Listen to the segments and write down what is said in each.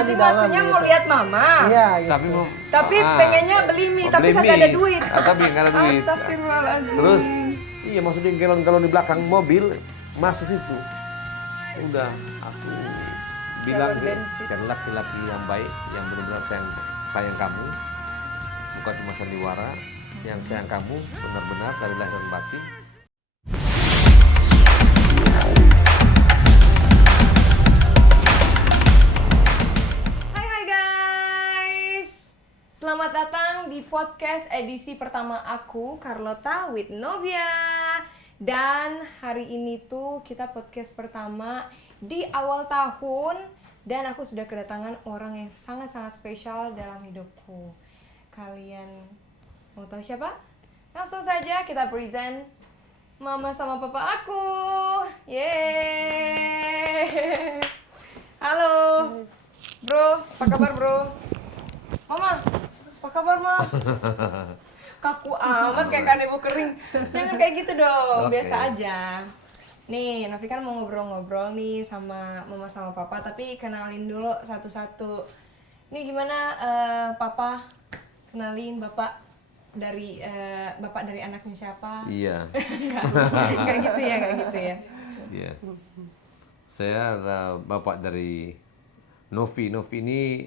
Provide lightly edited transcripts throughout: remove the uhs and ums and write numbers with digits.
Haji maksudnya mau lihat mama. Iya, gitu. Tapi pengennya beli mie, tapi kagak ada duit. Tapi nggak ada duit. Astagfirullahaladzim. Terus, iya maksudnya galon-galon di belakang mobil masuk situ. Udah, aku bilang kan laki-laki yang baik, yang benar-benar sayang kamu, bukan cuma sandiwara, yang sayang kamu benar-benar dari lahir dan batin. Hai guys, selamat datang di podcast edisi pertama aku, Carlota with Novia. Dan hari ini tuh kita podcast pertama di awal tahun. Dan aku sudah kedatangan orang yang sangat-sangat spesial dalam hidupku. Kalian mau tahu siapa? Langsung saja kita present Mama sama Papa aku. Yeay. Halo Bro, apa kabar bro? Mama, apa kabar Ma? Kaku amat kayak kanebo kering. Jangan kayak gitu dong, biasa aja. Nih, Novi kan mau ngobrol-ngobrol nih sama Mama sama Papa, tapi kenalin dulu satu-satu. Nih gimana Papa kenalin Bapak dari anaknya siapa? Iya. Kayak gitu ya, kayak gitu ya. Iya. Saya adalah bapak dari Novi. Novi ini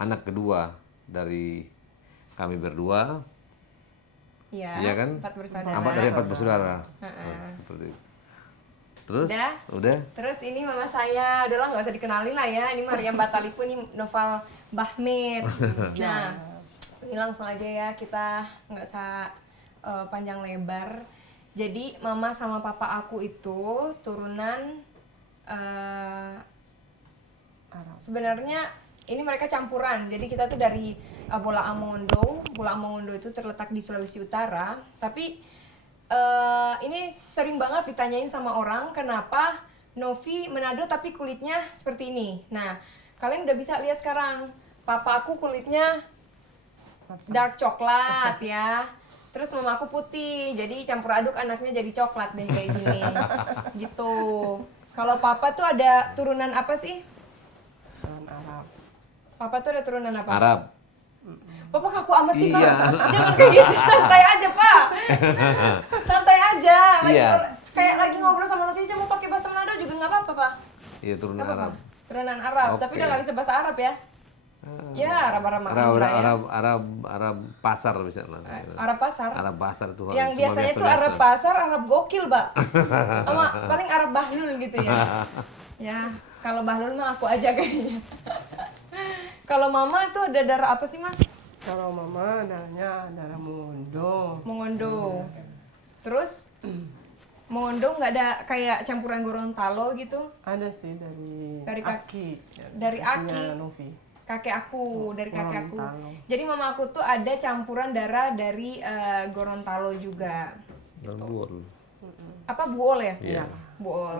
anak kedua dari kami berdua. Iya kan? 4 bersaudara. Amat dari 4 bersaudara. Seperti itu. Terus? Udah? Terus ini mama saya, udahlah nggak usah dikenalin lah ya. Ini Mariam Batalipu, ini Noval Bahmid. Nah, ini langsung aja ya, kita nggak usah panjang lebar. Jadi mama sama papa aku itu turunan sebenarnya ini mereka campuran. Jadi kita tuh dari Bola Amongondo. Bola Amongondo itu terletak di Sulawesi Utara. Tapi ini sering banget ditanyain sama orang kenapa Novi Manado tapi kulitnya seperti ini. Nah, kalian udah bisa lihat sekarang. Papa aku kulitnya dark coklat ya. Terus mama aku putih. Jadi campur aduk anaknya jadi coklat deh kayak gini. Gitu. Kalau papa tuh ada turunan apa sih? Arab. Papa tuh ada turunan apa? Arab. Papa kaku amat sih, Pak. Iya. Jangan kayak gitu, santai aja, Pak. Santai aja. Iya. Kayak lagi ngobrol sama Novi aja mau pakai bahasa Manado juga nggak apa-apa, Pak. Iya, turunan Nggak Arab. apa-apa. Turunan Arab, tapi udah nggak bisa bahasa Arab ya. Ya, Arab pasar bisa lah. Arab pasar. Arab pasar itu. Yang biasanya tuh Arab pasar, Arab gokil, Pak. Sama paling Arab bahlul gitu ya. Ya, kalau bahlul mah aku aja kayaknya. Kalau mama itu ada darah apa sih, Ma? Kalau mama darahnya darah Mongondo. Mongondo. Terus Mongondo nggak ada kayak campuran Gorontalo gitu? Ada sih dari Aki. Dari Aki. Punya Novi. Kakek aku, dari kakek aku. Gorontalo. Jadi mama aku tuh ada campuran darah dari Gorontalo juga. Dan Buol. Apa Buol ya? Iya. Buol.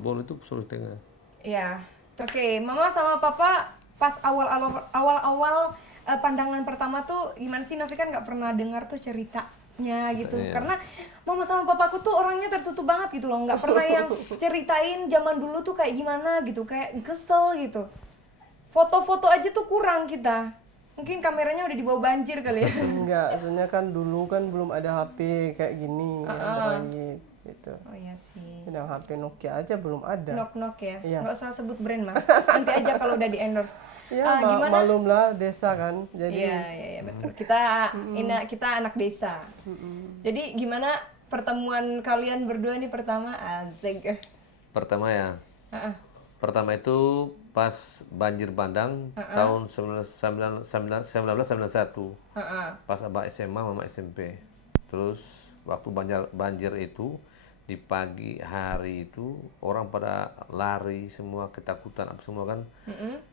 Buol itu Sulawesi Tengah. Iya. Oke, mama sama papa pas awal-awal pandangan pertama tuh gimana sih? Novi kan nggak pernah dengar tuh ceritanya gitu. Iya. Karena mama sama papaku tuh orangnya tertutup banget gitu loh. Nggak pernah yang ceritain zaman dulu tuh kayak gimana gitu. Kayak kesel gitu. Foto-foto aja tuh kurang kita. Mungkin kameranya udah dibawa banjir kali ya. Enggak, soalnya kan dulu kan belum ada HP kayak gini, Android gitu. Oh iya sih. Yang HP Nokia aja belum ada. Knock-knock ya? Iya. Nggak usah sebut brand mah. Nanti aja kalau udah di-endorse. Ya, Gimana? malum lah desa kan. Jadi Iya betul. Kita anak desa. Jadi gimana pertemuan kalian berdua nih pertama? Asik. Pertama ya. Pertama itu pas banjir bandang tahun 1991. Pas abah SMA, mama SMP. Terus waktu banjir itu di pagi hari itu orang pada lari semua ketakutan apa semua kan.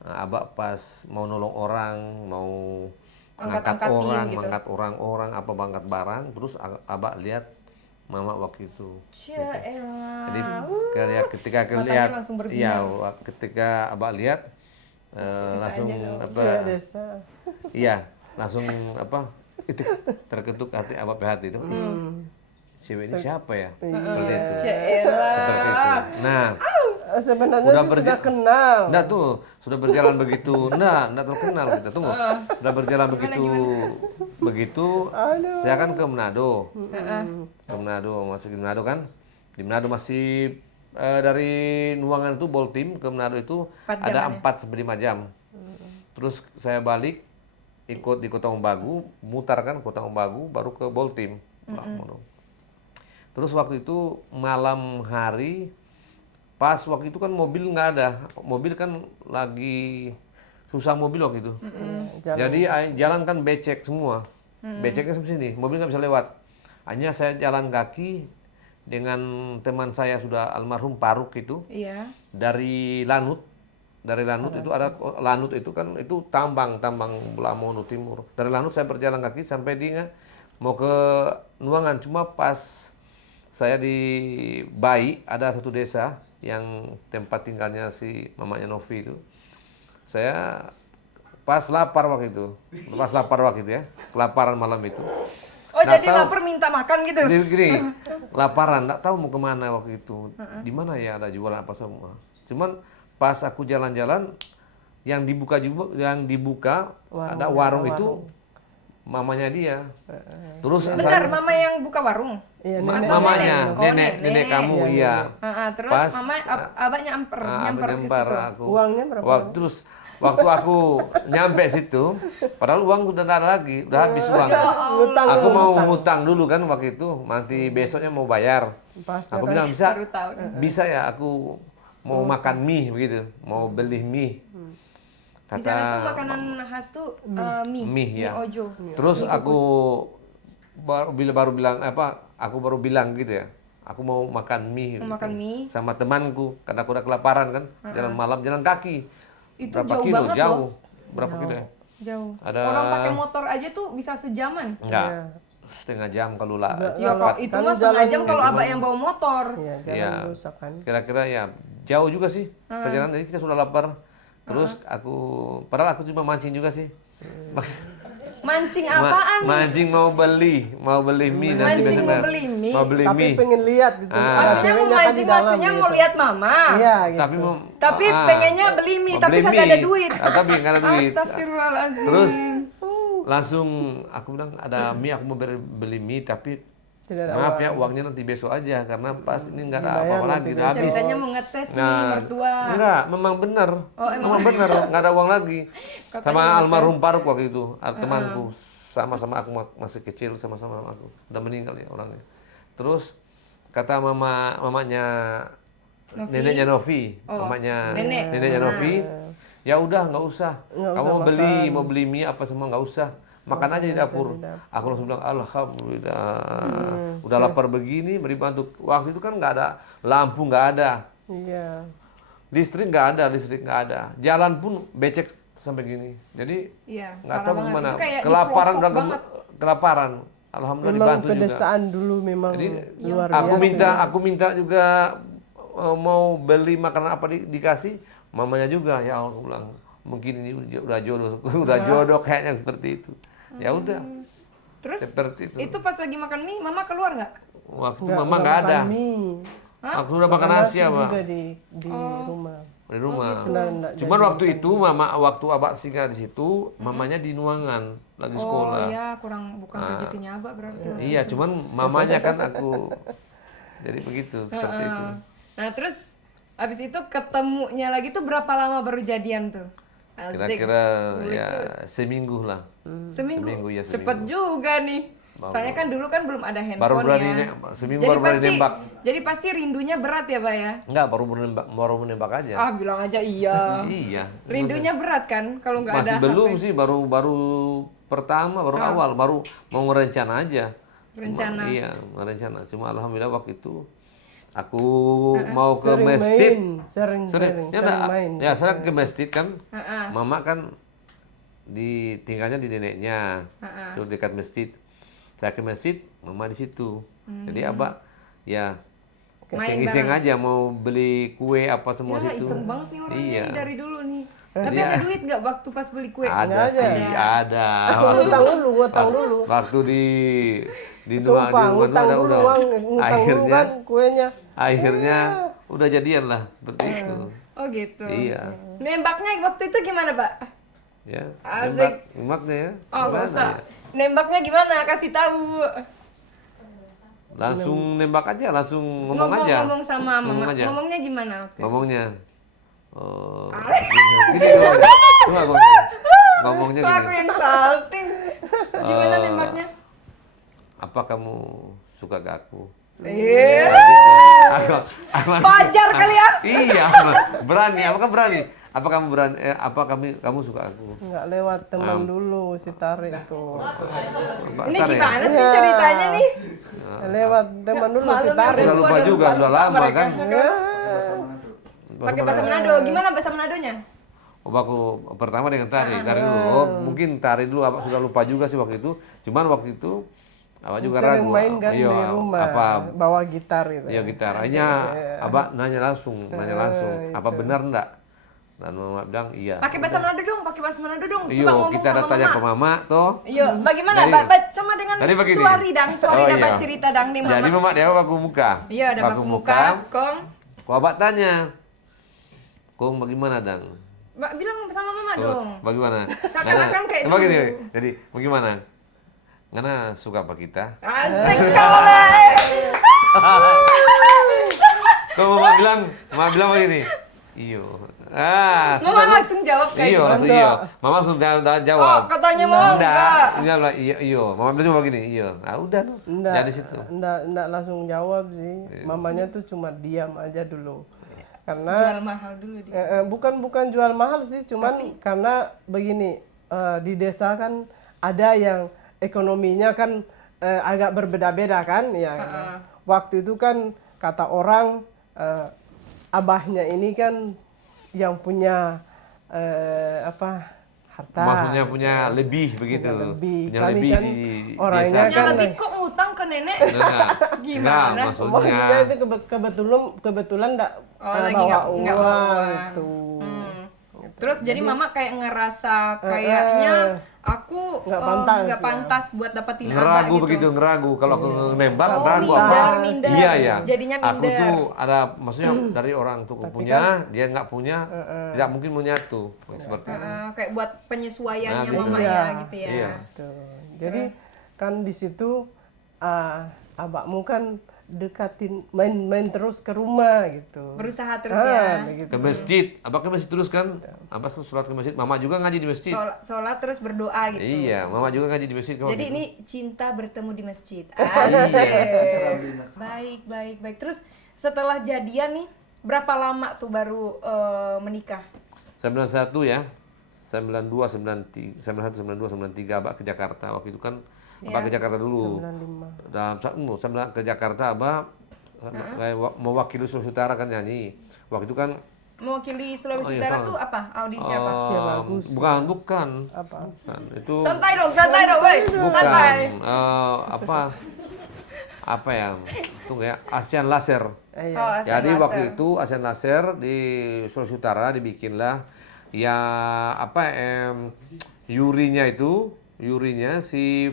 Abah pas mau nolong orang, mau ngangkat orang, apa bangkat barang, terus abah lihat mama waktu itu. Jadi ketika lihat, ketika abah lihat langsung langsung itu terketuk hati abah hati itu. Cewek ini siapa ya? Seperti itu. Nah, Sebenarnya sih sudah kenal. Enggak tuh, sudah berjalan begitu. Enggak terkenal kita. Tunggu. Sudah berjalan begitu. Saya kan ke Manado. Ke Manado, masuk di Manado kan. Di Manado masih dari Nuangan itu Boltim ke Manado itu 4 jam ada ya? 4 sampai 5 jam. Terus saya balik ikut di Kota Umbagu, mutar kan Kota Umbagu baru ke Boltim. Terus waktu itu malam hari, pas waktu itu kan mobil nggak ada, mobil kan lagi susah mobil waktu itu. Jadi jalan kan becek semua, beceknya sampai sini, mobil nggak bisa lewat. Hanya saya jalan kaki dengan teman saya sudah almarhum Paruk itu Iya. dari Lanut. Dari Lanut itu ada Lanut itu kan itu tambang Bulamono Timur. Dari Lanut saya berjalan kaki sampai di mau ke Nuangan, cuma pas saya di Bai ada satu desa yang tempat tinggalnya si mamanya Novi itu. Saya pas lapar waktu itu ya, kelaparan malam itu. Oh, Nggak jadi tahu. lapar minta makan gitu. Gini, laparan, nggak tahu mau kemana waktu itu. Di mana ya ada jualan apa semua. Cuman pas aku jalan-jalan, yang dibuka ada warung itu mamanya dia. Terus Benar, mama yang buka warung. Iya, mamanya, Oh, nenek kamu, iya. Terus Pas, mama abah nyamper ke nyamper situ. aku. Uangnya berapa? Terus waktu aku nyampe situ, padahal uang udah nggak ada lagi, udah habis uang. Ngutang Aku dulu, mau ngutang. ngutang dulu kan waktu itu, nanti besoknya mau bayar. Pasti Aku kan. bilang bisa, Baru tahu. bisa ya aku mau makan mie begitu, mau beli mie. Di sana tuh makanan khas tuh mie ya. ojo. Terus aku baru bilang aku baru bilang gitu ya. Aku mau makan mie. Mau makan mie. Sama temanku, karena aku udah kelaparan kan. Jalan malam, jalan kaki. Itu Berapa jauh kilo? banget Jauh. loh. Berapa kilo ya? Jauh. Ada- Orang pakai motor aja tuh bisa sejaman. Enggak. Setengah jam kalau lah. Ya kok itu mah setengah jam kalau abah yang bawa motor. Iya, jalan Iya. rusak kan. Kira-kira ya jauh juga sih perjalanan. Jadi kita sudah lapar. Terus padahal aku cuma mancing juga sih. Mancing apaan nih? Mancing mau beli mie nanti Mancing besok mau nah. beli mie? Mau beli Tapi mie. pengen lihat gitu. Ah. Ada Maksudnya mau ceweknya kan di mancing, dalam maksudnya mau gitu. lihat mama. Iya, gitu. Tapi pengennya beli mie, mau tapi beli kagak ada mie. duit. Tapi nggak ada duit. Astagfirullahaladzim. Terus langsung aku bilang ada mie, aku mau beli mie tapi Tidak ada maaf uang. ya uangnya nanti besok aja karena pas ini nggak ada Dibayar apa-apa nanti lagi udah habis. Ceritanya mau ngetes nih mertua. Enggak, memang benar. Memang benar, nggak ada uang lagi. Sama almarhum Paruk waktu itu, temanku. Sama-sama aku masih kecil, sama-sama aku. Udah meninggal ya orangnya. Terus kata mamanya neneknya Novi, mamanya neneknya Novi, ya udah nggak usah. Kamu mau beli mie apa semua nggak usah. Makan aja di dapur. Aku langsung bilang alhamdulillah. Udah lapar begini, beri bantu. Waktu itu kan nggak ada lampu, nggak ada. Iya. Listrik nggak ada. Jalan pun becek sampai gini. Jadi Iya, nggak parah tahu banget. gimana. Itu kayak di Kelaparan pelosok udah banget. kelaparan. Alhamdulillah Memang dibantu juga. pedesaan dulu memang Jadi luar biasa. aku minta juga mau beli makanan apa dikasih, mamanya juga ya Allah bilang mungkin ini udah jodoh, udah jodoh kayaknya seperti itu. Ya udah. Terus Seperti itu. pas lagi makan mie, mama keluar nggak? Waktu mama nggak ada. makan mie. Aku udah makan nasi ya, Pak. juga di rumah. Di rumah. Nggak Cuman jadi waktu itu waktu abah singgah di situ, mamanya di Nuangan lagi sekolah. Oh iya, bukan rezekinya abah berarti. Iya, cuman mamanya kan aku jadi begitu seperti itu. Nah terus abis itu ketemunya lagi tuh berapa lama baru jadian tuh? Asik. Kira-kira ya seminggu lah. Seminggu ya, cepet juga nih. Soalnya kan dulu kan belum ada handphone Baru berani ya. seminggu Jadi baru berani pasti- nembak. Jadi pasti rindunya berat ya, Pak ya? Enggak, baru menembak aja. Ah, bilang aja iya. Iya. Rindunya berat kan kalau nggak ada Masih belum HP. sih, baru pertama, baru awal, baru mau ngerencana aja. Rencana. Iya, ngerencana. Cuma alhamdulillah waktu itu aku mau ke Sering masjid. main, sering main. Ya, saya ke masjid kan. Mama kan tinggalnya di neneknya. Itu dekat masjid. Saya ke masjid, mama di situ. Jadi abah ya iseng-iseng aja mau beli kue apa semua Ya, situ. iseng banget nih orangnya Iya. nih dari dulu nih. Tapi ada duit nggak waktu pas beli kue? Ada sih, ada. Ngutang dulu. Waktu di Sumpah, ngutang dulu uang, ngutang dulu akhirnya kan kuenya. akhirnya udah jadian lah seperti itu. Oh gitu. Iya. Nembaknya waktu itu gimana, Pak? Ya, Asik. nembaknya ya. Oh, Gimana nggak usah. ya? Nembaknya gimana? Kasih tahu. Langsung nembak aja, langsung ngomong aja. Ngomong sama Ngomong mama. aja. Ngomongnya gimana? Oke. Ngomongnya. Oh, gini doang. Coba ngomongnya Kok aku gini. yang salting? Gimana nembaknya? Apa kamu suka ke aku? Iya. Fajar kali ya? Iya, berani. Apakah berani? Apa kamu berani? Apa kamu suka aku? Nggak lewat teman dulu si Tarik tuh. Ini Ntar ya. gimana sih ceritanya nih? Lewat teman dulu si Malam Tarik. Udah lupa juga, udah lama kan? Ya. Pakai bahasa Manado. Gimana bahasa Manadonya? Oh, aku pertama dengan Tari dulu. Oh, mungkin Tari dulu apa sudah lupa juga sih waktu itu. Cuman waktu itu Abah juga Sering ragu. main kan Iya, di rumah, apa bawa gitar itu. iya gitar. Hanya Abah nanya langsung. Apa benar enggak? Dan Mama bilang iya. Pakai bahasa Manado dong, pakai bahasa Manado dong. Coba Iya, ngomong kita sama tanya ke mama. Mama toh. Iya, bagaimana? Jadi- Sama dengan Jadi begini. Tuari dang, Oh, iya. dapat cerita dang nih Jadi mama. Mama dia baku muka. Iya, ada baku muka, Kong. Kok Abah tanya. Kong bagaimana dang? Mbak bilang sama mama dong. Bagaimana? Seakan-akan kayak Coba gini, dulu. jadi bagaimana? Ngana suka apa kita? Asik kali. Kok Mama bilang begini. Iyo. Mama langsung jawab kayak Iyo, gitu. langsung iyo. Mama langsung jawab. Oh, katanya mau enggak. Dia bilang iya, iyo. Mama bilang cuma begini, iyo. Ah udah dong. Enggak, Jadi situ. enggak langsung jawab sih. Mamanya tuh cuma diam aja dulu. Karena Jual mahal dulu dia. bukan jual mahal sih, cuman karena begini, di desa kan ada yang ekonominya kan agak berbeda-beda kan, ya. Waktu itu kan kata orang abahnya ini kan yang punya harta. Maksudnya punya lebih begitu. Punya lebih. Punya Kami lebih kan di orangnya desa. Punya kan- lebih kok ngutang ke nenek? Enggak. Gimana? Enggak, Maksudnya maksudnya. itu kebetulan enggak Lagi bawa nggak bawa uang uang. gitu. Terus jadi mama kayak ngerasa kayaknya aku nggak nggak pantas, pantas buat dapetin abah Ngeragu gitu. begitu, ngeragu. Kalau aku nembak, Oh, ragu minder, apa? minder. Iya, iya. Jadinya Aku minder. tuh ada, maksudnya dari orang tuh punya, dia nggak punya, tidak mungkin menyatu. Seperti itu. Kayak buat penyesuaiannya Nah, gitu. mama Iya. ya gitu ya. Iya. Tuh. Jadi kan di situ abakmu kan dekatin main terus ke rumah gitu. Berusaha terus ya. Begitu. Ke masjid, abah ke masjid terus kan? Abah kan sholat ke masjid, mama juga ngaji di masjid. Sholat terus berdoa gitu. Iya, mama juga ngaji di masjid. Jadi ini cinta bertemu di masjid. Iya. Baik. Terus setelah jadian nih, berapa lama tuh baru menikah? 91 ya. 92, 93, 91, 92, 93 abah ke Jakarta. Waktu itu kan abah ke Jakarta dulu. 95. Ke Jakarta abah kayak mewakili Sulawesi Utara kan nyanyi. Waktu itu kan Mewakili Sulawesi Oh, iya, Utara sama. tuh apa? Audisi apa? Sia bagus. bukan. Apa? Bukan. Itu Santai dong, woi. bukan. Santai. Apa ya? Tunggu ya, ASEAN Laser. Iya. Oh, Jadi Laser. waktu itu ASEAN Laser di Sulawesi Utara dibikinlah ya yurinya si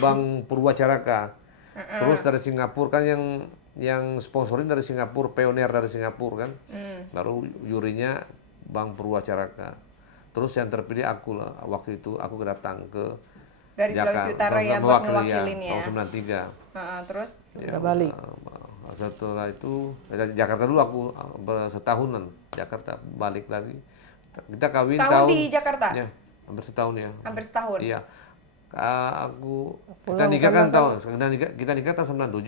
Bang Purwacaraka. Terus dari Singapura kan yang sponsorin dari Singapura, pioner dari Singapura kan. Lalu yurinya Bang Purwacaraka. Terus yang terpilih aku lah. Waktu itu aku datang ke Dari Sulawesi Utara ya buat mewakili ngewakilin ya. tahun 93. Terus Udah balik. Setelah itu dari Jakarta dulu aku setahunan Jakarta balik lagi. Kita kawin setahun tahun di Jakarta? ya, hampir setahun ya. Hampir setahun. Iya. Kita Pulang nikah karena kan tahun kita nikah tahun 97,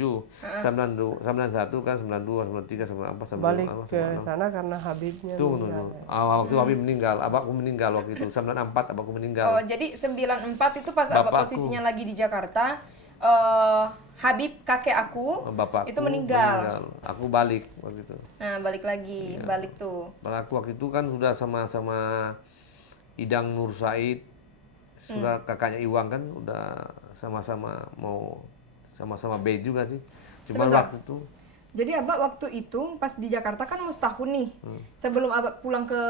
91 kan 92, 93, 94, 95, Balik ke 96. sana karena Habibnya Tuh, meninggal. waktu Habib meninggal, abahku meninggal waktu itu 94 abahku meninggal. Oh, jadi 94 itu pas abah Bapakku. posisinya lagi di Jakarta, Habib kakek aku Bapakku itu meninggal. Aku balik waktu itu. Nah, balik lagi, balik tuh. Aku waktu itu kan sudah sama-sama Idang Nur Said, sudah kakaknya Iwang kan udah sama-sama mau sama-sama bed juga sih. Cuma Sebentar. waktu itu Jadi abah waktu itu pas di Jakarta kan mau setahun nih. Sebelum abah pulang ke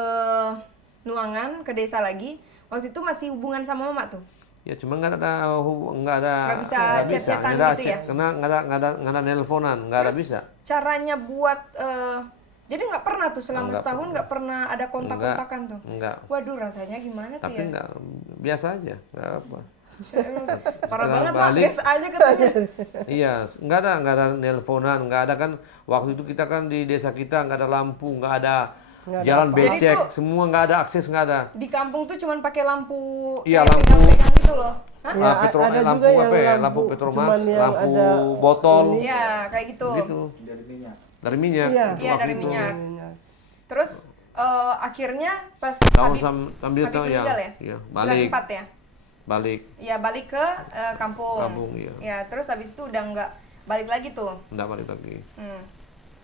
Nuangan, ke desa lagi, waktu itu masih hubungan sama mama tuh. Ya cuma nggak ada Nggak bisa nggak chat-chatan Nggak ada gitu chat, ya? karena nggak ada nelponan, nggak ada bisa. Caranya buat jadi nggak pernah tuh selama Nggak setahun nggak pernah ada kontak-kontakan tuh. Nggak. Waduh, rasanya gimana tuh Tapi ya? nggak, biasa aja, nggak apa. Parah Setelah banget Pak, balik- biasa aja katanya. Iya, nggak ada nelponan, nggak ada kan. Waktu itu kita kan di desa kita nggak ada lampu, nggak ada Nggak ada jalan apa-apa. Jadi becek, tuh- semua nggak ada akses, nggak ada. Di kampung tuh cuman pakai lampu Iya, kayak lampu. pegang-pegang gitu loh. Hah? Ya, Petro, ada lampu juga yang apa ya? lampu, Lampu Petromax, cuman yang lampu ada botol, ini. Iya, kayak gitu. gitu. Dari minyak. Iya. itu Iya, waktu dari itu. minyak. Terus akhirnya pas Tahun Habib, sambil Habib tahun ya, meninggal ya? iya, balik, 94 ya? balik, Iya, balik ke kampung. Kampung, iya. Ya, terus habis itu udah nggak balik lagi tuh. nggak balik lagi.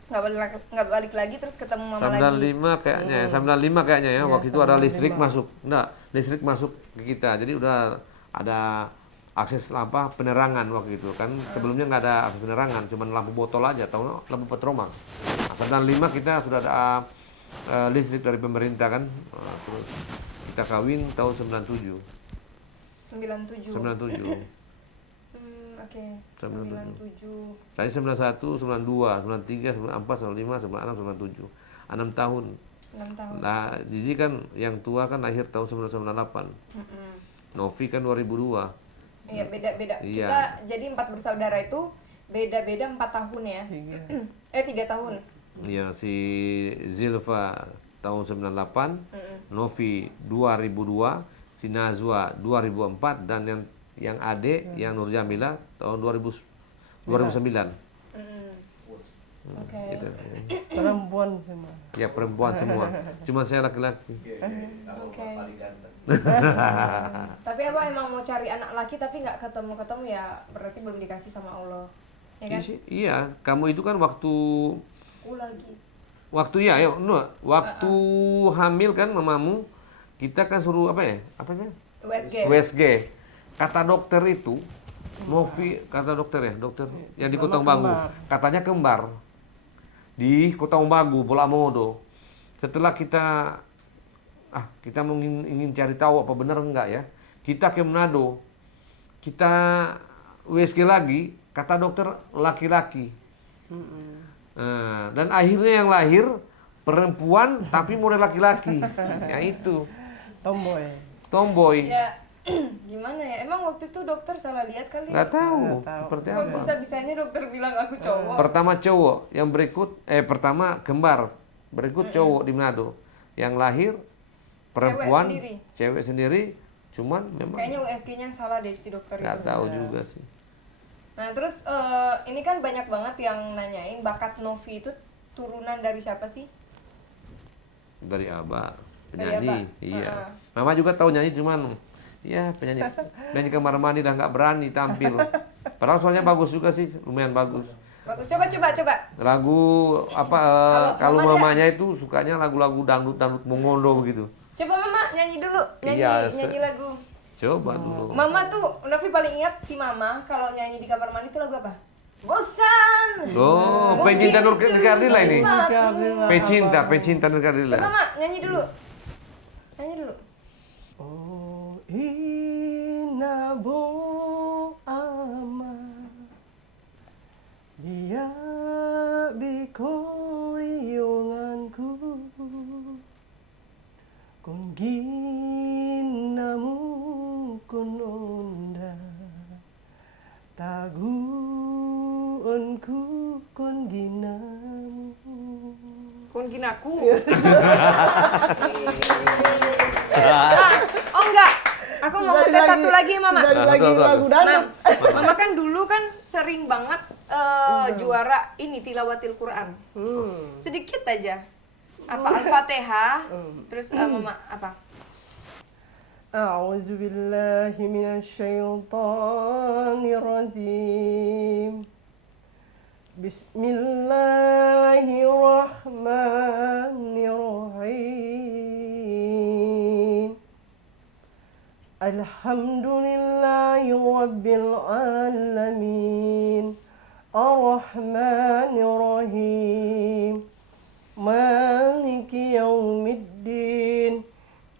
Nggak balik lagi terus ketemu mama lagi. 95 kayaknya ya, 95 kayaknya ya. Iya, Waktu itu ada 95. listrik masuk. Enggak, listrik masuk ke kita. Jadi udah ada akses penerangan waktu itu kan. Sebelumnya nggak ada akses penerangan, cuma lampu botol aja, tahu lampu Petromax. Nah, 95 kita sudah ada listrik dari pemerintah kan. Nah, terus kita kawin tahun 97. 97. 97. Oke. 97. Saya 91, 92, 93, 94, 95, 96, 97. 6 tahun. 6 tahun. Nah, Zizi kan yang tua kan lahir tahun 1998. Novi kan 2002. Iya, beda-beda. Iya. Kita jadi 4 bersaudara itu beda-beda 4 tahun ya. 3 tahun. Iya, si Zilva tahun 98, Novi 2002, si Nazwa 2004 dan yang adik yang Nur Jamila tahun 2009. Oke. Gitu. Perempuan semua. Ya perempuan semua. Cuma saya laki-laki. Oke. Tapi Abah emang mau cari anak laki tapi nggak ketemu-ketemu ya, berarti belum dikasih sama Allah. Ya kan? Iya, kamu itu kan waktu Lagi. ya, ayo, waktu hamil kan mamamu, kita kan suruh apa ya? Apanya? USG. USG. Kata dokter itu, Novi, kata dokter ya, dokter yang di Kota Umbagu, katanya kembar. Di Kota Umbagu, Bola Modo. Setelah kita mau ingin cari tahu apa benar enggak ya. Kita ke Manado. Kita USG lagi, kata dokter laki-laki. Nah, dan akhirnya yang lahir perempuan tapi model laki-laki. Ya itu. Tomboy. Ya gimana ya? Emang waktu itu dokter salah lihat kali. Nggak tahu Nggak tahu. seperti Kok apa. bisa-bisanya dokter bilang aku cowok? Pertama cowok, yang berikut pertama kembar, berikut cowok di Manado. Yang lahir perempuan, cewek sendiri, cuman memang Kayaknya USG-nya salah deh si dokter nggak itu. tahu juga sih. Nah terus ini kan banyak banget yang nanyain bakat Novi itu turunan dari siapa sih? Dari Abah, Dari penyanyi. Abah? Iya. Mama juga tahu nyanyi cuman ya penyanyi kamar mandi dan nggak berani tampil. Padahal soalnya bagus juga sih, lumayan bagus. Bagus, coba. Lagu apa kalau mamanya itu sukanya lagu-lagu dangdut mongondo begitu. Coba Mama nyanyi dulu, nyanyi lagu. Coba dulu. Mama tuh, Novi paling ingat si Mama kalau nyanyi di kamar mandi itu lagu apa? Bosan. Oh, Pecinta Nur Kardila ini. Pecinta. Pecinta Nur Kardila. Coba Mak, nyanyi dulu. Oh, inabo ama dia bikorionganku kung ginamu kunonda taguanku kung ginamu Kun ginaku. Oh enggak, aku mau ngetes satu lagi Mama. Sudah lagi lagu dangdut. Mama kan dulu kan sering banget juara ini tilawatil Quran. Sedikit aja. Apa Al-Fatihah? Terus Mama apa? أعوذ بالله من الشيطان الرجيم بسم الله الرحمن الرحيم الحمد لله رب العالمين الرحمن الرحيم مالك يوم الدين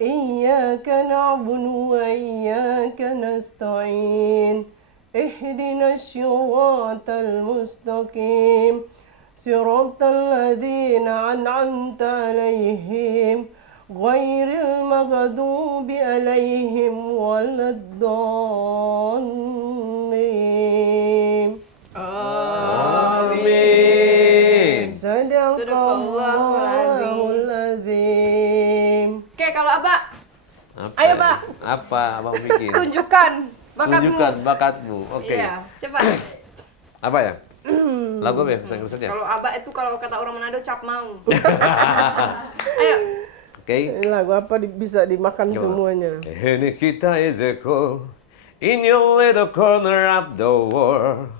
إياك نعبد وإياك نستعين اهدنا الصراط المستقيم صراط الذين أنعمت عليهم غير المغضوب عليهم ولا الضالين Amin. Sadaqallahul azim. Oke, kalau Abah, Apa Ayo, ini? Pak. Apa abang bikin? tunjukkan bakatmu. Tunjukkan bakatmu. Oke. Iya, coba. Apa ya? Lagu apa ya? Bahasa Inggris saja. Kalau Abah itu kalau kata orang Manado cap mau. Ayo. Oke. Ini lagu apa bisa dimakan Coba. semuanya. And kita is a call in your little corner of the world.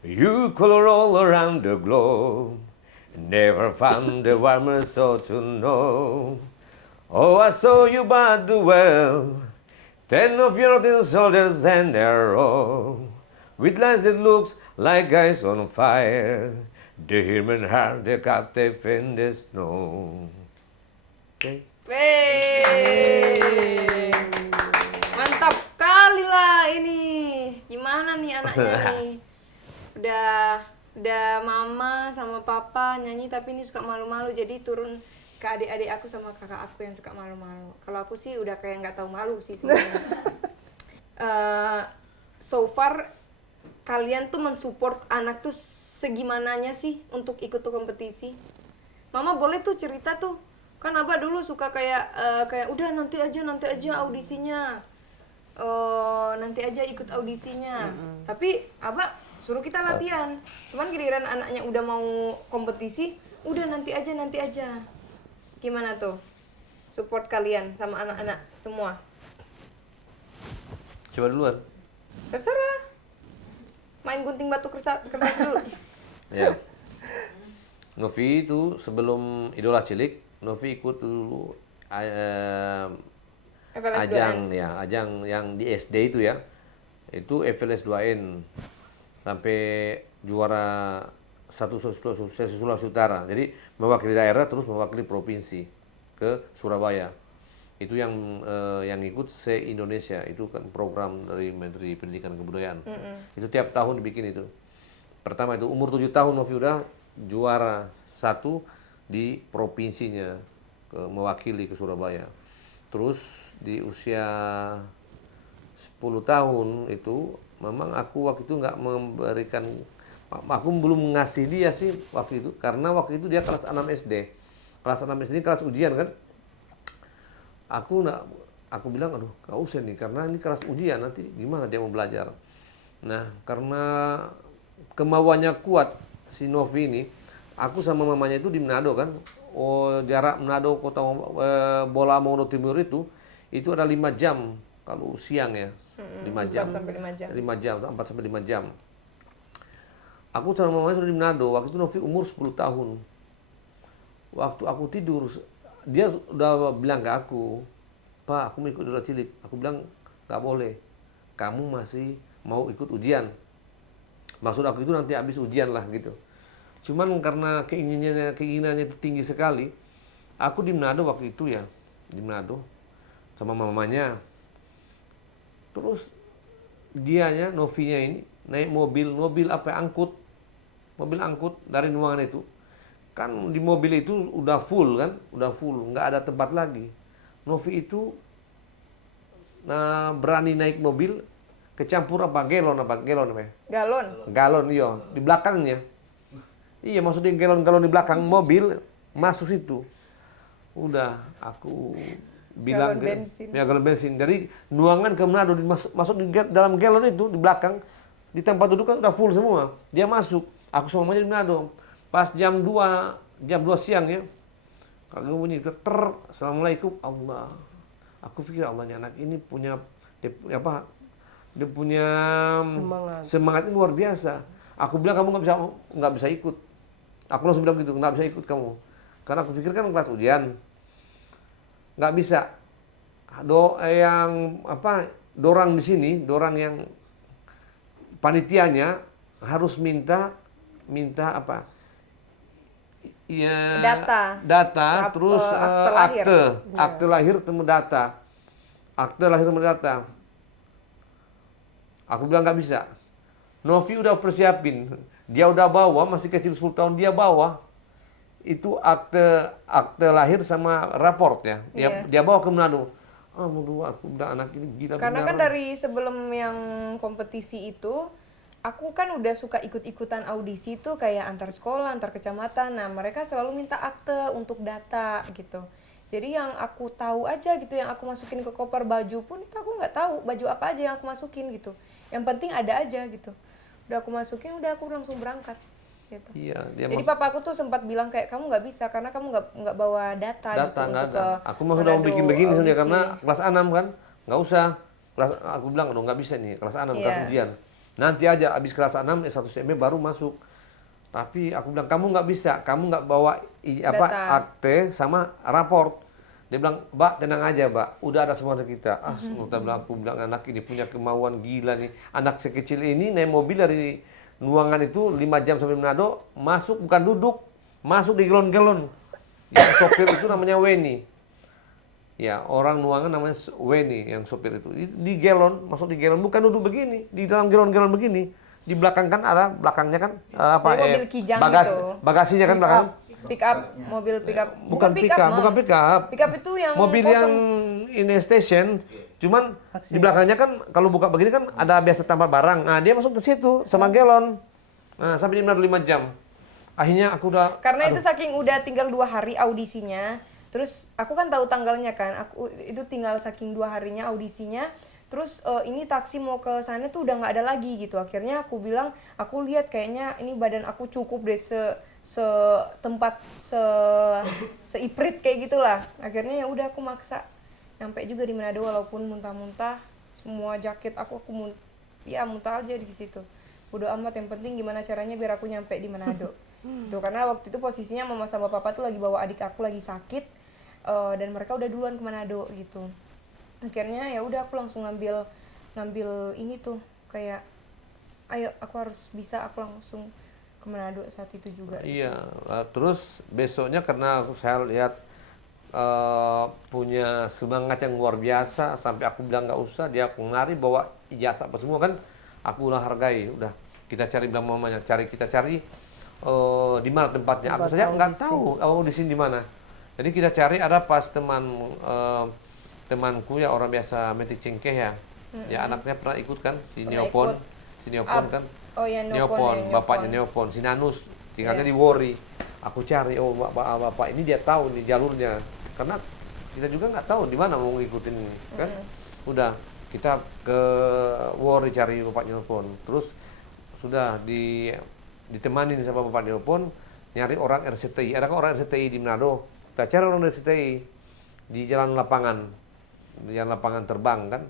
You color all around the globe. Never found a warmer soul to know. Oh, I saw you by the well. 10 of your thin shoulders and arrow. With lights that looks like ice on fire. The human heart, the captive in the snow. Okay. Wey. Mantap kali lah ini. Gimana nih anaknya nih? Udah mama sama papa nyanyi tapi ini suka malu-malu jadi turun ke adik-adik aku sama kakak aku yang suka malu-malu. Kalau aku sih udah kayak nggak tahu malu sih sebenarnya. So far kalian tuh mensupport anak tuh segimananya sih untuk ikut tuh kompetisi? Mama boleh tuh cerita tuh, kan Abah dulu suka kayak udah nanti aja audisinya, nanti aja ikut audisinya. Tapi Abah suruh kita latihan, cuman giliran anaknya udah mau kompetisi, udah nanti aja. Gimana tuh support kalian sama anak-anak semua? Coba duluan. Terserah. Main gunting batu kertas dulu. Ya. Novi itu sebelum Idola Cilik, Novi ikut dulu FLS 2N. ajang yang di SD itu ya. Itu FLS 2N sampai juara satu Sulawesi Utara. Jadi mewakili daerah terus mewakili provinsi ke Surabaya. Itu yang ikut se-Indonesia, itu kan program dari Menteri Pendidikan dan Kebudayaan. Itu tiap tahun dibikin itu. Pertama itu umur 7 tahun Novi udah juara 1 di provinsinya, mewakili ke Surabaya. Terus di usia 10 tahun itu memang aku waktu itu nggak memberikan, aku belum ngasih dia sih waktu itu, karena waktu itu dia kelas 6 SD. Kelas 6 SD kelas ujian kan. Aku bilang aduh nggak usah nih karena ini kelas ujian, nanti gimana dia mau belajar. Nah karena kemauannya kuat si Novi ini, aku sama mamanya itu di Manado kan. Jarak Manado kota Bola Mongondo Timur itu ada 5 jam kalau siang ya. 5 jam. 4 sampai 5 jam. 4 sampai 5 jam. Aku sama mamanya sudah di Manado. Waktu itu Novi umur 10 tahun. Waktu aku tidur, dia udah bilang ke aku, "Pak, aku mau ikut Idola Cilik." Aku bilang, "Nggak boleh. Kamu masih mau ikut ujian." Maksud aku itu nanti habis ujian lah gitu. Cuman karena keinginannya itu tinggi sekali, aku di Manado waktu itu ya, di Manado sama mamanya. Terus dianya, Novinya ini naik mobil apa angkut, mobil angkut dari Nuangan itu. Kan di mobil itu udah full kan, nggak ada tempat lagi. Novi itu berani naik mobil, kecampur galon apa? Galon, iya, di belakangnya. Iya, maksudnya galon di belakang mobil masuk situ. Udah, aku bilang galon bensin. Dari Nuangan ke Manado masuk di dalam galon itu di belakang, di tempat duduk kan udah full semua. Dia masuk, aku sama mamanya di Manado. Pas jam 2 siang ya, kalau bunyi Assalamualaikum Allah. Aku pikir Allahnya anak ini punya dia punya semangat ini luar biasa. Aku bilang kamu nggak bisa ikut. Aku langsung bilang gitu, nggak bisa ikut kamu. Karena aku pikir kan kelas ujian, nggak bisa. Dorang di sini, dorang yang panitianya harus minta Iya. Data. Terus Akte lahir. akte lahir temu data. Akte lahir temu data. Aku bilang nggak bisa. Novi udah persiapin. Dia udah bawa, masih kecil 10 tahun dia bawa. Itu akte lahir sama raport ya. Dia bawa ke Manado. Aku bilang anak ini gila Karena kan beneran. dari sebelum yang kompetisi itu, aku kan udah suka ikut-ikutan audisi tuh kayak antar sekolah, antar kecamatan. Nah, mereka selalu minta akte untuk data gitu. Jadi yang aku tahu aja gitu, yang aku masukin ke koper baju pun itu aku nggak tahu baju apa aja yang aku masukin gitu. Yang penting ada aja gitu. Udah aku masukin, udah aku langsung berangkat gitu. Iya, Jadi papa aku tuh sempat bilang kayak kamu nggak bisa karena kamu nggak bawa data gitu nggak untuk ada. ke Aku mah sudah mau Manado bikin begini sebenarnya audisi. karena kelas 6 kan, nggak usah. Aku bilang aduh nggak bisa nih kelas 6 kelas Iya. ujian. Nanti aja abis kelas 6 S1 SME baru masuk. Tapi aku bilang kamu nggak bisa, kamu nggak bawa Data. akte sama raport. Dia bilang, Mbak tenang aja Mbak, udah ada semua dari kita. Aku bilang anak ini punya kemauan gila nih. Anak sekecil ini naik mobil dari Nuangan itu 5 jam sampai Manado, masuk bukan duduk, masuk di gelon-gelon. Yang sopir itu namanya Weni. Ya, orang Nuangan namanya Weni yang sopir itu. Di gelon, masuk di gelon, bukan duduk begini, di dalam gelon-gelon begini. Di belakang kan ada, belakangnya kan Kayak mobil kijang gitu. bagasinya kan belakang. Pick up, mobil pick up. Bukan pick up, bukan pick up. Pick up itu yang Mobil kosong. yang in a station, cuman di belakangnya kan kalau buka begini kan ada biasa tambah barang. Nah, dia masuk ke situ sama gelon. Nah, sampai 5 jam. Akhirnya aku udah Karena itu saking udah tinggal 2 hari audisinya. Terus aku kan tahu tanggalnya kan. Aku itu tinggal saking 2 harinya audisinya. Terus ini taksi mau ke sana tuh udah nggak ada lagi gitu. Akhirnya aku bilang, aku lihat kayaknya ini badan aku cukup deh seiprit kayak gitulah. Akhirnya ya udah aku maksa nyampe juga di Manado walaupun muntah-muntah, semua jaket aku muntah aja di situ. Bodo amat, yang penting gimana caranya biar aku nyampe di Manado. Tuh karena waktu itu posisinya mama sama papa tuh lagi bawa adik aku lagi sakit, dan mereka udah duluan ke Manado gitu. Akhirnya ya udah aku langsung ngambil ini tuh kayak ayo aku harus bisa, aku langsung ke Manado saat itu juga. Iya, terus besoknya karena saya lihat punya semangat yang luar biasa sampai aku bilang nggak usah, dia ngari bawa ijazah apa semua kan, aku udah hargai, udah kita cari bilang mamanya, kita cari di mana tempatnya. Aku saja nggak tahu audisi di mana. Jadi kita cari, ada pas temanku ya orang biasa metik cengkeh ya, ya anaknya pernah ikut kan si Neopon kan. Oh ya, Neopon, bapaknya Neopon, si Nanus, tinggalnya di Wori. Aku cari, bapak ini dia tahu nih jalurnya, karena kita juga nggak tahu di mana mau ngikutin ini, kan? Udah kita ke Wori cari bapak Neopon, terus sudah ditemani sama bapak Neopon nyari orang RCTI. Ada kan orang RCTI di Manado? Kita cari orang RCTI di jalan lapangan terbang kan.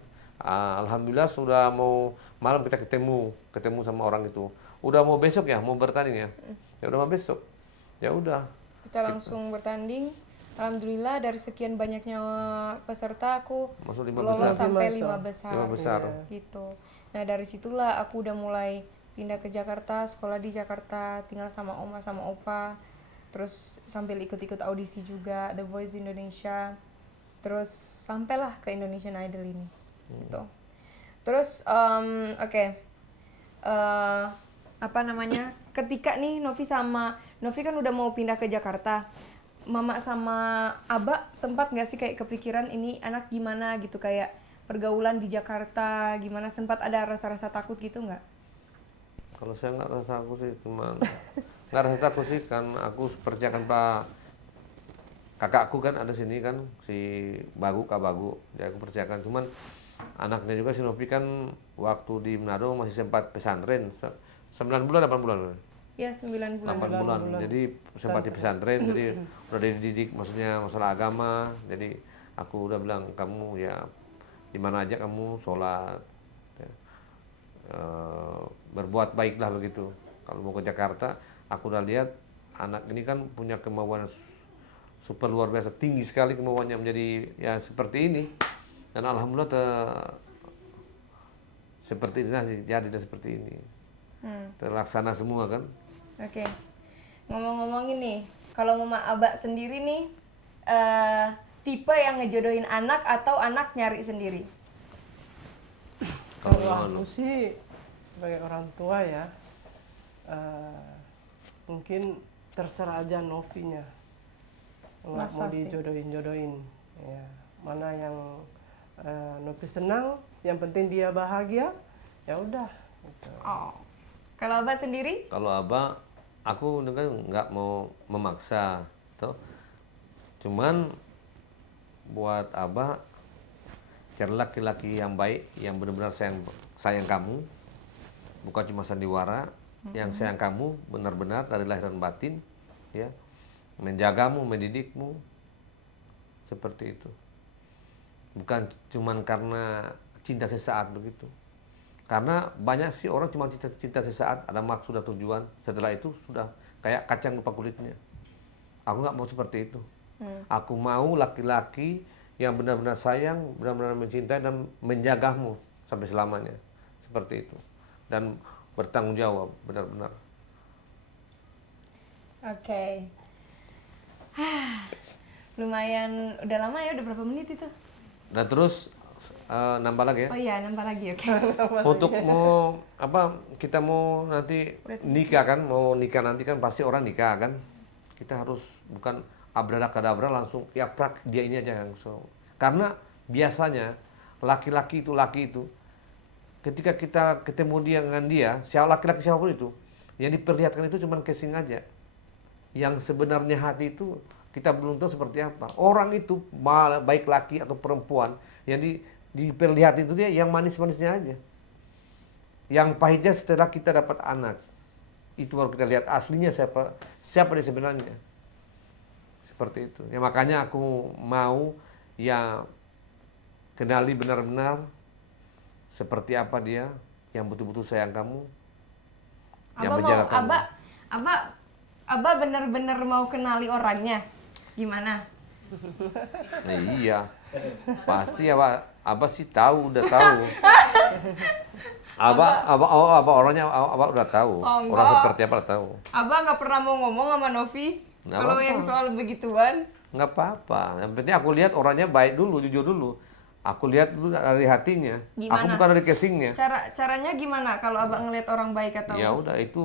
Alhamdulillah sudah mau malam kita ketemu sama orang itu. Udah mau besok ya, mau bertanding ya. Ya udah mau besok. Ya udah. Kita langsung bertanding. Alhamdulillah dari sekian banyaknya peserta aku Masuk 5 lolos besar. sampai 5 besar. 5 besar. Gitu. Nah dari situlah aku udah mulai pindah ke Jakarta, sekolah di Jakarta, tinggal sama oma sama opa. Terus sambil ikut-ikut audisi juga The Voice Indonesia. Terus sampailah ke Indonesian Idol ini. Gitu. Terus apa namanya, ketika nih Novi kan udah mau pindah ke Jakarta, mama sama abah sempat nggak sih kayak kepikiran ini anak gimana gitu, kayak pergaulan di Jakarta gimana, sempat ada rasa-rasa takut gitu nggak? Kalau saya nggak rasa takut sih, cuman nggak rasa takut sih, kan aku percayakan Pak kakakku kan ada sini kan, si Kak Bagu, ya aku percayakan. Cuman anaknya juga si Novi kan waktu di Manado masih sempat pesantren 9 bulan 8 bulan. Ya 9 bulan. 8 bulan. Jadi sempat di pesantren, jadi udah dididik maksudnya masalah agama. Jadi aku udah bilang kamu ya di mana aja kamu sholat, ya, berbuat baiklah begitu. Kalau mau ke Jakarta, aku udah lihat anak ini kan punya kemauan super luar biasa, tinggi sekali kemauannya menjadi ya seperti ini. Dan alhamdulillah seperti ini, jadi seperti ini. Terlaksana semua kan. Oke. Ngomong-ngomong ini, kalau Mama Aba sendiri nih tipe yang ngejodohin anak atau anak nyari sendiri? Kalau aku sih sebagai orang tua ya, mungkin terserah aja Novinya. Nggak Masa mau sih? dijodohin-jodohin. Ya, mana yang Novi senang, yang penting dia bahagia, ya udah. Gitu. Oh. Kalau Aba sendiri? Kalau Abah, aku kan nggak mau memaksa, toh. Cuman buat Abah cari laki-laki yang baik, yang benar-benar sayang kamu, bukan cuma sandiwara, yang sayang kamu benar-benar dari lahir dan batin, ya, menjagamu, mendidikmu, seperti itu. Bukan cuman karena cinta sesaat begitu. Karena banyak sih orang cuma cinta sesaat, ada maksud dan tujuan. Setelah itu sudah kayak kacang lupa kulitnya. Aku nggak mau seperti itu. Aku mau laki-laki yang benar-benar sayang, benar-benar mencintai dan menjagamu sampai selamanya. Seperti itu. Dan bertanggung jawab benar-benar. Oke. Lumayan, udah lama ya, udah berapa menit itu? Dan terus nambah lagi ya. Oh iya, nambah lagi, oke. Untuk mau kita mau nanti nikah kan, mau nikah nanti kan pasti orang nikah kan. Kita harus bukan abradakadabra langsung ya prak dia ini aja langsung. Karena biasanya laki itu ketika kita ketemu dia dengan dia, siapa laki-laki siapapun itu, yang diperlihatkan itu cuma casing aja. Yang sebenarnya hati itu kita belum tahu seperti apa. Orang itu baik laki atau perempuan yang diperlihat itu dia yang manis-manisnya aja. Yang pahitnya setelah kita dapat anak. Itu baru kita lihat aslinya siapa dia sebenarnya. Seperti itu. Ya makanya aku mau ya kenali benar-benar seperti apa dia yang betul-betul sayang kamu. Yang menjaga kamu. Aba bener-bener mau kenali orangnya. Gimana? Nah, iya. Pasti Abah sih tahu, udah tahu. Abah orangnya udah tahu. Oh, orang seperti apa udah tahu. Aba nggak pernah mau ngomong sama Novi Nggak kalau apa-apa. yang soal begituan. Nggak apa-apa. Yang penting aku lihat orangnya baik dulu, jujur dulu. Aku lihat dulu dari hatinya. Gimana? Aku bukan dari casingnya. Caranya gimana kalau Abang ngeliat orang baik atau? Ya udah itu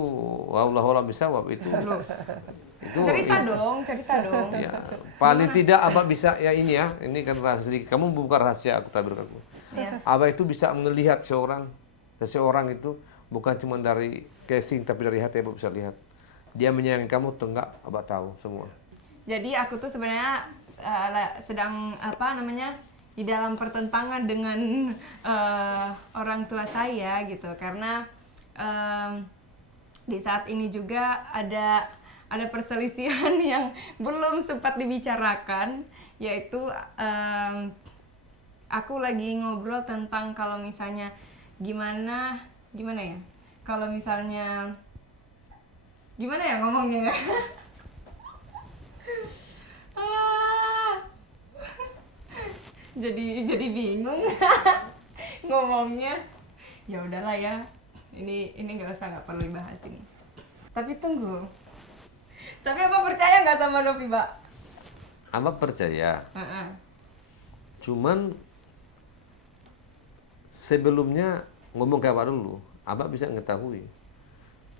wallahu a'lam bishawab itu. Cerita dong. Ya, paling tidak Abah bisa ya ini ya. Ini kan rahasia sedikit. Kamu buka rahasia aku tabir aku. Iya. Abah itu bisa melihat seseorang itu bukan cuma dari casing tapi dari hati Abah bisa lihat. Dia menyayangi kamu atau enggak Abah tahu semua. Jadi aku tuh sebenarnya sedang di dalam pertentangan dengan orang tua saya gitu, karena di saat ini juga ada perselisihan yang belum sempat dibicarakan, yaitu aku lagi ngobrol tentang kalau misalnya gimana ya, kalau misalnya gimana ya ngomongnya. jadi bingung ngomongnya. Ya udahlah ya, ini nggak perlu dibahas ini. Tapi tunggu, tapi Abang percaya nggak sama Novi, Mbak? Abah percaya. Cuman sebelumnya ngomong kayak apa dulu, Abah bisa mengetahui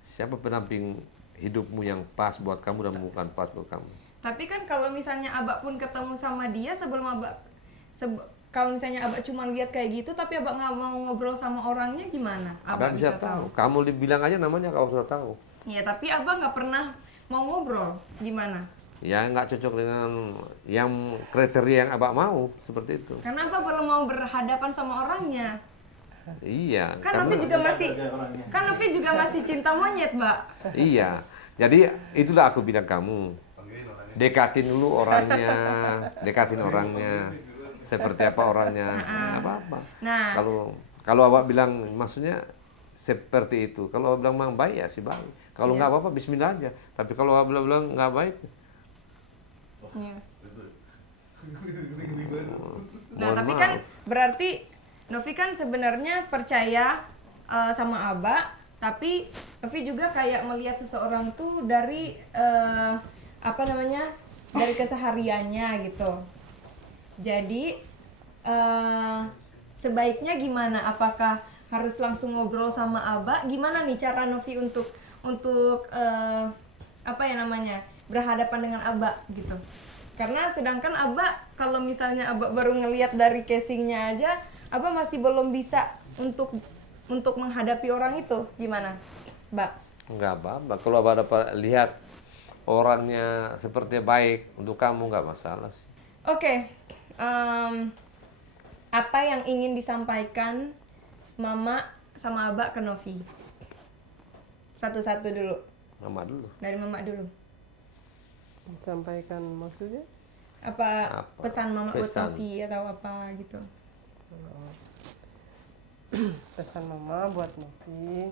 siapa pendamping hidupmu yang pas buat kamu dan bukan pas buat kamu. Tapi kan kalau misalnya Abah pun ketemu sama dia sebelum Abah kalau misalnya Abah cuma lihat kayak gitu tapi Abah nggak mau ngobrol sama orangnya, gimana? Abah bisa tahu. Kamu dibilang aja namanya kau sudah tahu. Ya tapi Abah nggak pernah mau ngobrol, gimana? Ya nggak cocok dengan yang kriteria yang Abah mau seperti itu. Karena Abah belum mau berhadapan sama orangnya. Iya. Kan Novi juga masih cinta monyet, Mbak. Iya. Jadi itulah aku bilang kamu. Dekatin dulu orangnya, seperti apa orangnya, nggak apa-apa. Nah, kalau Abah bilang maksudnya seperti itu, kalau Abah bilang memang baik ya sih baik. Kalau nggak apa-apa Bismillah aja. Tapi kalau Abah bilang nggak baik, iya. Nah, mohon tapi maaf. kan berarti Novi kan sebenarnya percaya sama Abah, tapi Novi juga kayak melihat seseorang tuh dari apa namanya dari kesehariannya gitu. Jadi sebaiknya gimana? Apakah harus langsung ngobrol sama Aba? Gimana nih cara Novi untuk apa ya namanya berhadapan dengan Aba gitu? Karena sedangkan Aba kalau misalnya Aba baru ngelihat dari casingnya aja, Aba masih belum bisa untuk menghadapi orang itu. Gimana, Mbak? Enggak apa-apa. Kalau Abah dapat lihat orangnya seperti baik untuk kamu, nggak masalah sih. Oke, apa yang ingin disampaikan Mama sama Aba ke Novi? Satu-satu dulu. Mama dulu. Dari Mama dulu. Sampaikan maksudnya? Apa pesan Mama buat Pesan. Novi atau apa gitu? Pesan mama buat Novi,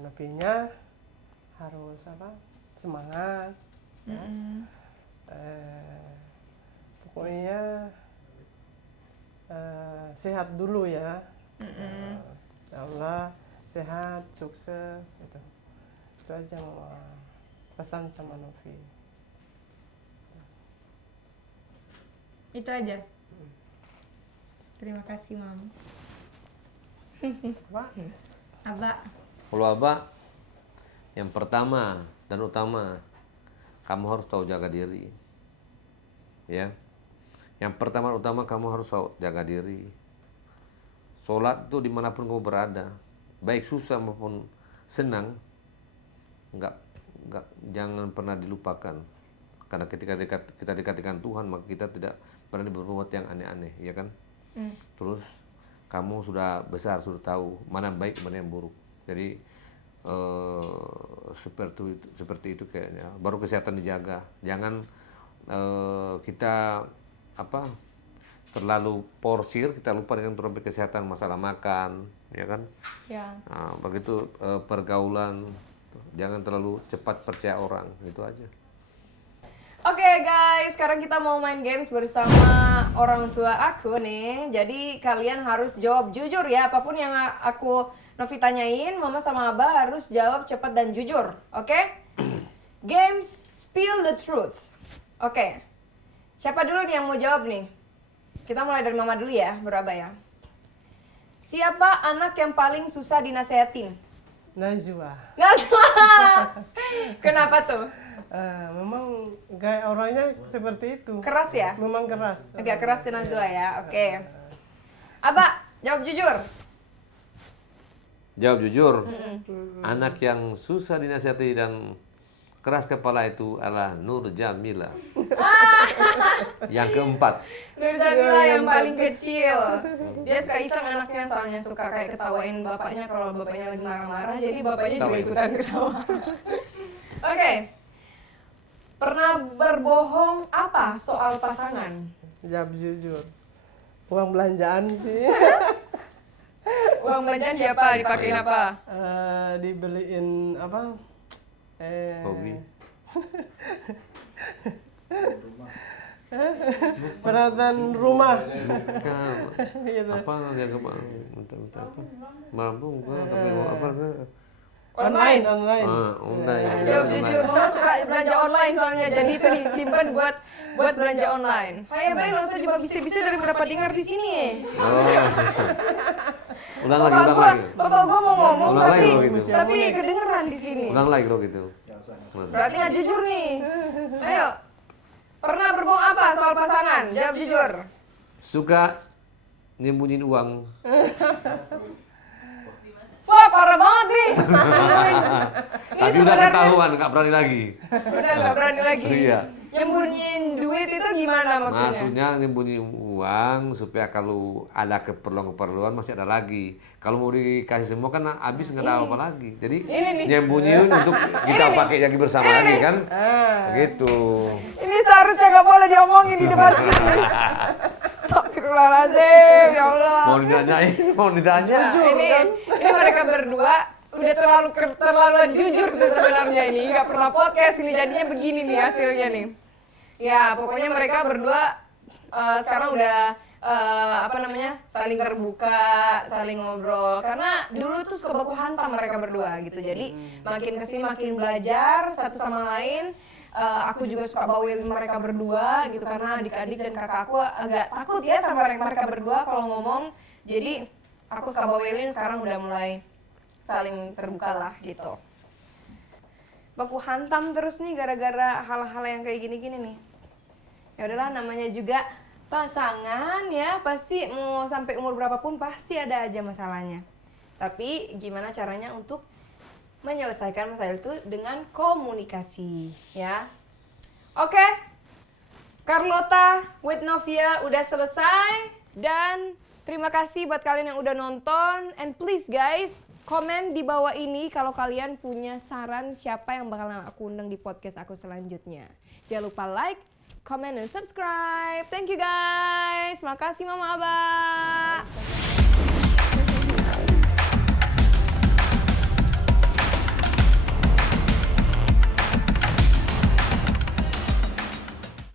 Novinya harus semangat, pokoknya sehat dulu ya, Insya Allah sehat, sukses itu aja mama pesan sama Novi. Itu aja. Terima kasih, Mam. Pak, Aba. Kalau Abah, yang pertama dan utama, kamu harus tahu jaga diri. Ya. Yang pertama dan utama kamu harus tahu jaga diri. Sholat itu dimanapun kamu berada, baik susah maupun senang, jangan pernah dilupakan. Karena ketika kita dekat dengan Tuhan, maka kita tidak pernah berbuat yang aneh-aneh, ya kan? Terus kamu sudah besar, sudah tahu mana baik, mana yang buruk. Jadi seperti itu kayaknya. Baru kesehatan dijaga. Jangan kita terlalu porsir, kita lupa dengan topik kesehatan, masalah makan, ya kan? Ya. Nah, begitu pergaulan, jangan terlalu cepat percaya orang, itu aja. Oke guys, sekarang kita mau main games bersama orang tua aku nih. Jadi kalian harus jawab jujur ya, apapun yang aku Novi tanyain, Mama sama Abah harus jawab cepat dan jujur, oke? Games Spill the Truth. Oke, siapa dulu nih yang mau jawab nih? Kita mulai dari Mama dulu ya, baru Abah ya. Siapa anak yang paling susah dinasehatin? Najwa. Najwa! Kenapa tuh? Memang gaya orangnya seperti itu. Keras ya? Memang keras. Agak keras ya Najwa ya, oke. Abah, jawab jujur. Jawab jujur. Anak yang susah dinasihati dan keras kepala itu adalah Nur Jamila. Yang keempat. Nur Jamila yang paling kecil. Dia suka iseng anaknya, soalnya suka kayak ketawain bapaknya kalau bapaknya lagi marah-marah, jadi bapaknya juga ikutan ketawa. Oke. Pernah berbohong apa soal pasangan? Jawab jujur. Uang belanjaan sih. Uang belanjaan dia apa? Dipakein apa? Dibeliin apa? Hobi. Peralatan rumah. Gitu. Apa dia minta apa? Mampu enggak? Tapi apa? Online. Online. Jawab jujur, Mama suka belanja online soalnya, jadi itu disimpan buat belanja online. Hai baik, langsung juga bisa-bisa daripada dengar di sini ya. Oh. Ulang lagi. Bapak gua mau ngomong Ulang lagi lo gitu. tapi kedengeran di sini. Ulang lagi lo gitu. Berarti nggak jujur nih. Ayo. Pernah berbohong apa soal pasangan? Jawab jujur. Suka nyembunyiin uang. Wah, parah banget nih. Tapi udah ketahuan, nggak berani lagi. Udah nggak berani lagi. Iya. Nyembunyiin duit itu gimana maksudnya? Maksudnya nyembunyiin uang supaya kalau ada keperluan masih ada lagi. Kalau mau dikasih semua kan habis nggak ada apa lagi. Jadi nyembunyiin untuk kita pakai lagi bersama lagi kan? Gitu. Ini seharusnya nggak boleh diomongin di depan sini. Astagfirullahaladzim, ya Allah. Mau ditanya. Ini mereka berdua udah terlalu jujur sih sebenarnya ini, nggak pernah podcast ini, jadinya begini nih hasilnya nih. Ya pokoknya mereka berdua sekarang udah saling terbuka, saling ngobrol. Karena dulu tuh suka baku hantam mereka berdua gitu. Jadi makin kesini makin belajar satu sama lain. aku juga suka bawelin mereka berdua gitu karena adik-adik dan kakak aku agak takut ya sama mereka berdua kalau ngomong. Jadi aku suka bawelin, sekarang udah mulai saling terbuka lah gitu. Baku hantam terus nih gara-gara hal-hal yang kayak gini-gini nih. Ya udahlah, namanya juga pasangan ya, pasti mau sampai umur berapapun pasti ada aja masalahnya. Tapi gimana caranya untuk menyelesaikan masalah itu dengan komunikasi ya. Oke, Carlota with Novia udah selesai. Dan terima kasih buat kalian yang udah nonton. And please guys, komen di bawah ini kalau kalian punya saran siapa yang bakalan aku undang di podcast aku selanjutnya. Jangan lupa like, comment, dan subscribe. Thank you guys. Makasih Mama Abah.